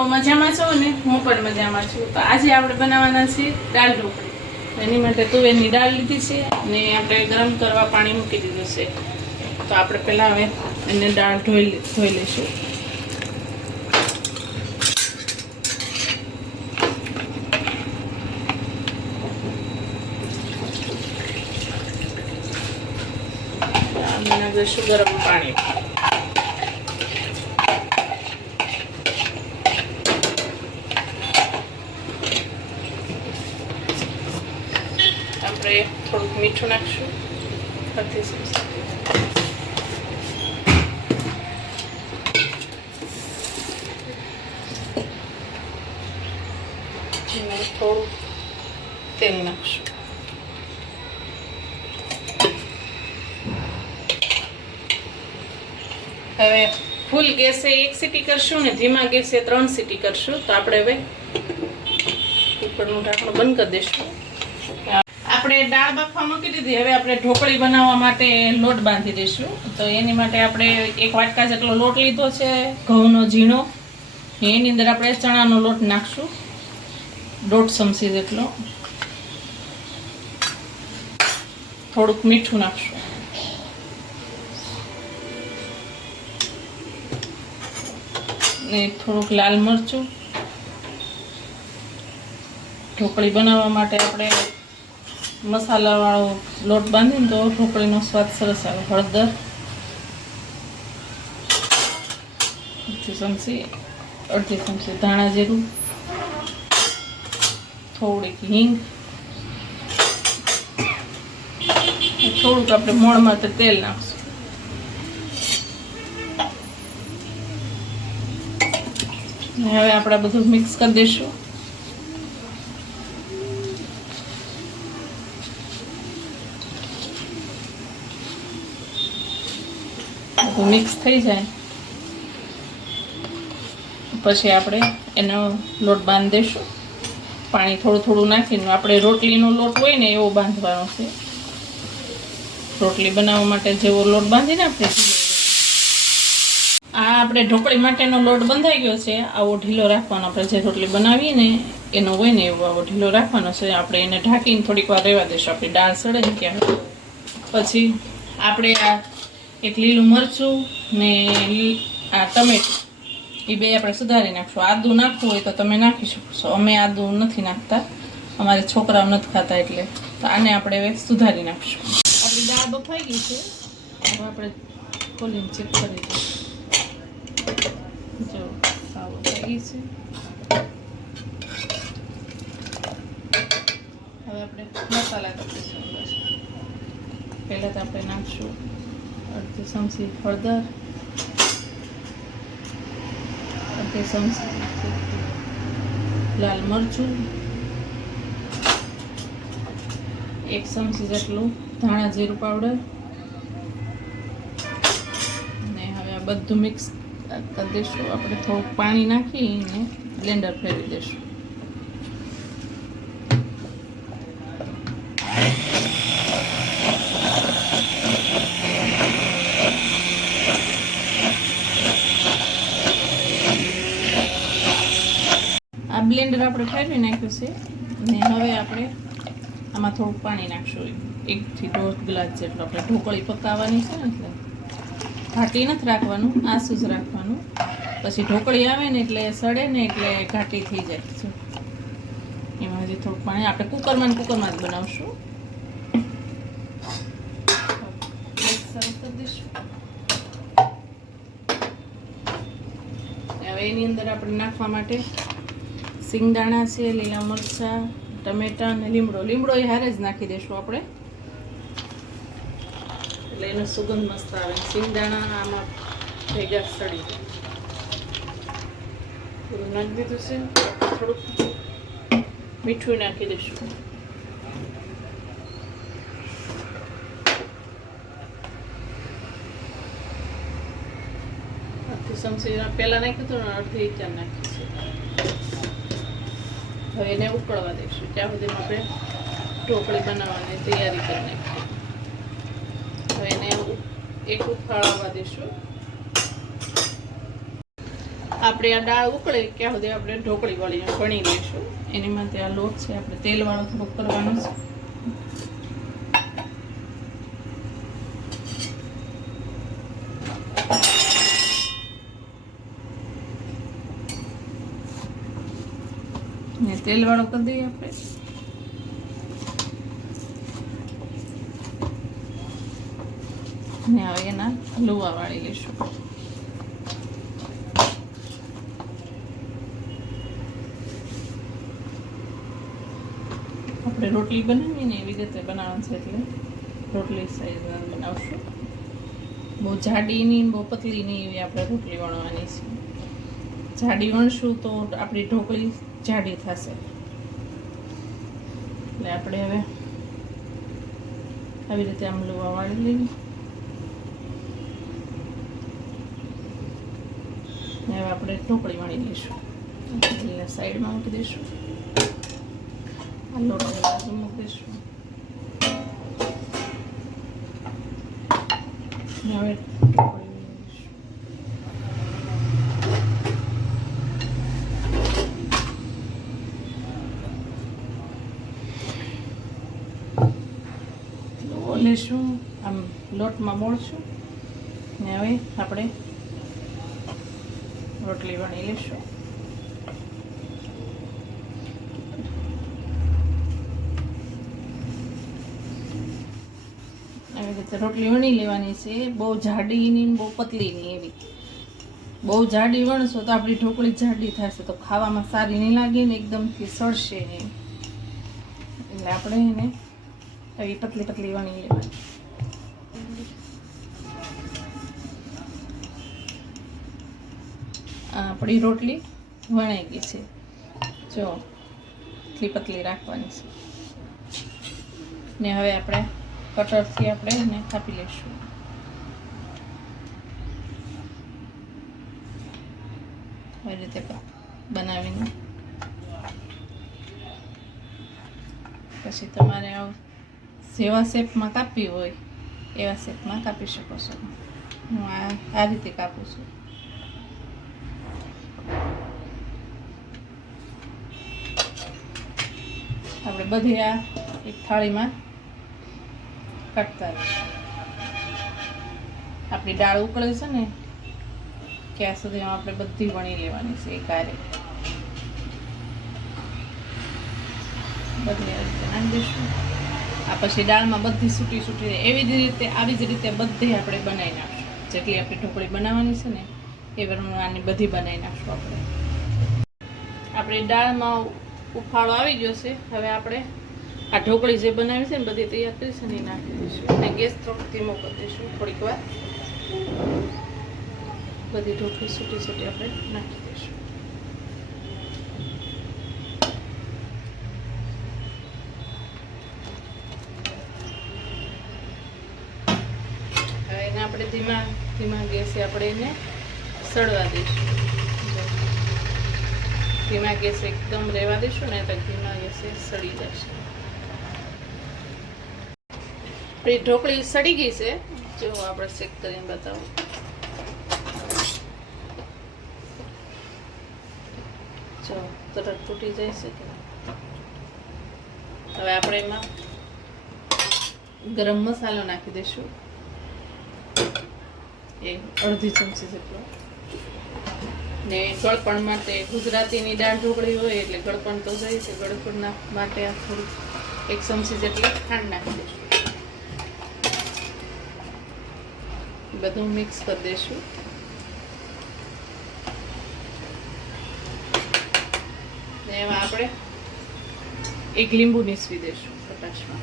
તો મજામાં છો ને? હું પણ મજામાં છું. તો આજે આપણે બનાવવાના છે દાળ ઢોકળી. એની માટે તુવેરની દાળ લીધી છે અને આપણે ગરમ કરવા પાણી મૂકી દીધું છે. તો આપણે પહેલાં હવે એને દાળ ધોઈ ધોઈ લઈશું. ગરમ પાણી. આપણે થોડુંક મીઠું નાખશું. ચમચી. થોડું તેલ નાખશું. હવે ફૂલ ગેસે એક સીટી કરશું ને ધીમા ગેસે ત્રણ સીટી કરશું. તો આપણે હવે ઉપરનું ઢાંકણું બંધ કરી દઈશું. આપણે દાળ બાફવા મૂકી દીધી. હવે આપણે ઢોકળી બનાવવા માટે લોટ બાંધી દઈશું. તો એની માટે આપણે એક વાટકા જેટલો લોટ લીધો છે, ઘઉંનો ઝીણો. એની અંદર આપણે ચણાનો લોટ નાખશું, દોઢ ચમચી જેટલો. થોડુંક મીઠું નાખશું. ને થોડુંક લાલ મરચું. ઢોકળી બનાવવા માટે આપણે મસાલાવાળો લોટ બાંધીને તો ઢોકળીનો સ્વાદ સરસ આવે. હળદર. અડધી ચમચી અડધી ચમચી ધાણા જીરું. થોડીક હિંગ. થોડુંક આપણે મોણ માટે તેલ નાખશું. હવે આપણે બધું મિક્સ કરી દઈશું. બધું મિક્સ થઈ જાય. પછી આપણે એનો લોટ બાંધી દઈશું. પાણી થોડું થોડું નાખીને આપણે રોટલીનો લોટ હોય ને એવો બાંધવાનો છે. રોટલી બનાવવા માટે જેવો લોટ બાંધીને આપણે આ આપણે ઢોકળી માટેનો લોટ બંધાઈ ગયો છે. આવો ઢીલો રાખવાનો. આપણે જે રોટલી બનાવીને એનો હોય ને એવો આવો ઢીલો રાખવાનો છે. આપણે એને ઢાંકીને થોડીક વાર રહેવા દઈશું. આપણી દાળ સડે ને ક્યાં પછી આપણે આ એક લીલું મરચું ને આ ટમેટું એ બે આપણે સુધારી નાખશું. આદું નાખવું હોય તો તમે નાખી શકો છો અમે આદું નથી નાખતા. અમારે છોકરાઓ નથી ખાતા એટલે. તો આને આપણે હવે સુધારી નાખશું. આપણી દાળ બફાઈ ગઈ છે. હવે આપણે ખોલીને ચેક કરી દઈએ જો, સાવ થઈ ગઈ છે. હવે આપણે મસાલા પહેલાં તો આપણે નાખશું. અડધી ચમચી હળદર અડધી ચમચી લાલ મરચું એક ચમચી જેટલું ધાણા જીરું પાવડર અને હવે આ બધું મિક્સ કરી દઈશું. આપણે થોડુંક પાણી નાખીને બ્લેન્ડર ફેરવી દઈશું આ બ્લેન્ડર આપણે ફેરવી નાખ્યું છે અને હવે આપણે આમાં થોડુંક પાણી નાખશું. એકથી દોઢ ગ્લાસ જેટલું આપણે ઢોકળી પકાવવાની છે ને એટલે ઘાટી નથી રાખવાનું, આસુ જ રાખવાનું. પછી ઢોકળી આવે ને એટલે સડે ને એટલે ઘાટી થઈ જાય છે. એમાં હજી થોડું પાણી, આપણે કુકરમાં કુકરમાં જ બનાવશું. હવે એની અંદર આપણે નાખવા માટે સિંગદાણા છે, લીલા મરચાં, ટમેટા અને લીમડો. લીમડો એ હારે જ નાખી દઈશું આપણે. એટલે એનો સુગંધ મસ્ત આવે. સિંગદાણા આમાં ભેગા સડી પૂરું નાખી દીધું છે. થોડુંક મીઠું નાખી દઈશું અડધી ચમચી પહેલાં નાખ્યું હતું ને અડધી ચાર નાખી છે. હવે એને ઉકળવા દઈશું. ત્યાં સુધી આપણે ઢોકળી બનાવવાની તૈયારી કરી નાખીએ હવે એને એક ઉફાળવા દઈશું. આપણે આ દાળ ઉકળે ત્યાં સુધી આપણે ઢોકળી વળી ભણી લઈશું. એની માટે આ લોટ છે, આપણે તેલવાળો થોડુંક કરવાનો છે. તેલવાળો કરી દઈએ આપણે. ને હવે એના લુવા વાળી લઈશું. આપણે રોટલી બનાવીએ ને એવી રીતે બનાવવાનું છે એટલે રોટલી સાઈઝ બનાવશું. બહુ જાડી નહીં બહુ પતલી નહીં એવી આપણે રોટલી વણવાની છે. જાડી વણશું તો આપણી ઢોકળી જાડી થશે. એટલે આપણે હવે આવી રીતે આમ લુવા વાળી લેવી. હવે આપણે ઢોકળી વાળી લઈશું. એટલે સાઈડમાં મૂકી દઈશું. આ લોટ બાજુ મૂકી દઈશું. હવે ઢોકળી વણી લઈશું લો આમ લોટમાં મોળશું ને હવે આપણે રોટલી વણી લઈશું આવી રીતે રોટલી વણી લેવાની છે. બહુ જાડી નહીં બહુ પતલી નહીં એવી. બહુ જાડી વણશો તો આપણી ઢોકળી જાડી થશે તો ખાવામાં સારી નહીં લાગે ને એકદમથી સડશે નહીં. એટલે આપણે એને આવી પતલી પતલી વણી લેવાની આપણી રોટલી વણાઈ ગઈ છે જો એટલી પતલી રાખવાની છે ને હવે આપણે કટરથી આપણે એને કાપી લઈશું આવી રીતે બનાવીને પછી તમારે આવું જેવા શેપમાં કાપી હોય, એવા શેપમાં કાપી શકો છો. હું આ આ રીતે કાપું છું. આપણે બધી આ એક થાળીમાં કાઢતા રહીશું. આપણી દાળ ઉકળે છે ને, ત્યાં સુધી આપણે બધી વણી લેવાની છે એ કાર્ય બધી આ રીતે નાખી દઈશું. આ પછી દાળમાં બધી સૂટી સૂટીને એવી જ રીતે, આવી જ રીતે બધી આપણે બનાવી નાખશું. જેટલી આપણી ઢોકળી બનાવવાની છે ને, એ પ્રમાણે બધી બનાવી નાખશું આપણે. આપણી દાળમાં ઉફાળો આવી ગયો છે. હવે આપણે આ ઢોકળી જે બનાવી છે ને, બધી તૈયાર કરી છે ને નાખી દઈશું. અને ગેસ થોડોક ધીમો કરી દઈશું થોડીક વાર. બધી ઢોકળી સૂટી સૂટી આપણે નાખી દઈશું હવે એને આપણે ધીમા ધીમા ગેસે આપણે એને સળવા દઈશું. ધીમા ગેસ એકદમ રહેવા દઈશું ને તો ધીમા ગેસે સડી જશે. આપણી ઢોકળી સડી ગઈ છે. જો આપણે શેક કરીને બતાવું. જો, તરત તૂટી જાય છે હવે આપણે એમાં ગરમ મસાલો નાખી દઈશું. એ અડધી ચમચી જેટલો. ને ગળપણ માટે ગુજરાતીની દાળ ઢોકળી હોય એટલે ગળપણ તો જાય છે, ગળપણના માટે આ થોડું એક ચમચી જેટલી ખાંડ નાખી દઈશું. બધું મિક્સ કરી દઈશું. ને એમાં આપણે એક લીંબુ નીસવી દઈશું કટાશમાં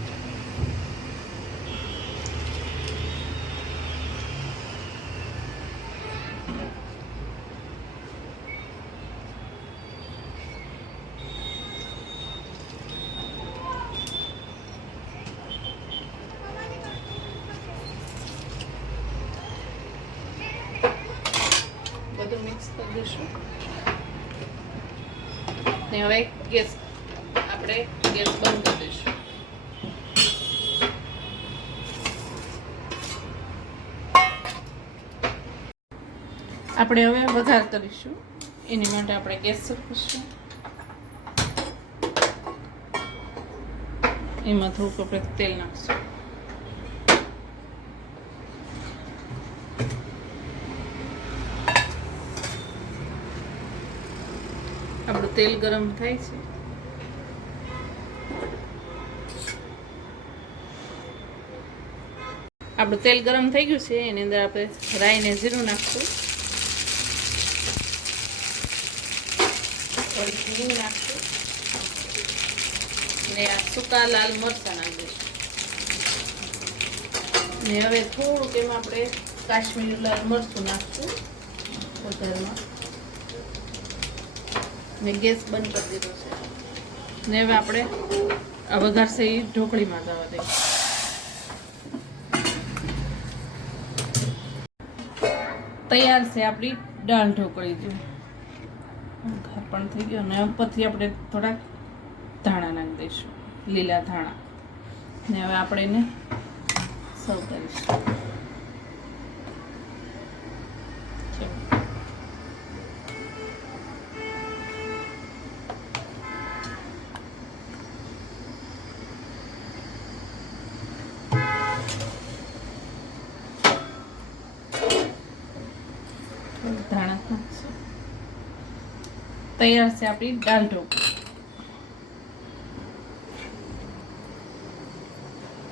બધું મિક્સ ને હવે ગેસ આપણે ગેસ બંધ કરી દઈશું. આપણે હવે વઘાર કરીશું. એની માટે આપણે ગેસ શકીશું એમાં થોડુંક આપણે તેલ નાખશું આપણું તેલ ગરમ થાય છે. આપણું તેલ ગરમ થઈ ગયું છે, એની અંદર આપણે રાઈને જીરું નાખશું. થોડીક નાખશું. ને આ સૂકા લાલ મરચાં નાખીશું. ને હવે થોડુંક એમાં આપણે કાશ્મીરી લાલ મરચું નાખશું. વધારમાં ને ગેસ બંધ કરી દીધો છે. ને હવે આપણે આ વઘાર એ ઢોકળીમાં જવા દઈએ. તૈયાર છે આપણી દાળ ઢોકળી જો. વઘાર પણ થઈ ગયો અને ઉપરથી આપણે થોડાક ધાણા નાખી દઈશું, લીલા ધાણા. ને હવે આપણે એને સર્વ કરીશું. ધાણા તૈયાર છે આપણી દાલ ઢોકળી.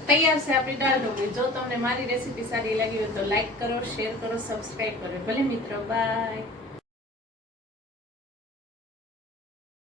તૈયાર છે આપણી દાળ ઢોકળી. જો તમને મારી રેસીપી સારી લાગી હોય તો લાઈક કરો, શેર કરો સબસ્ક્રાઈબ કરો. ભલે મિત્રો, બાય.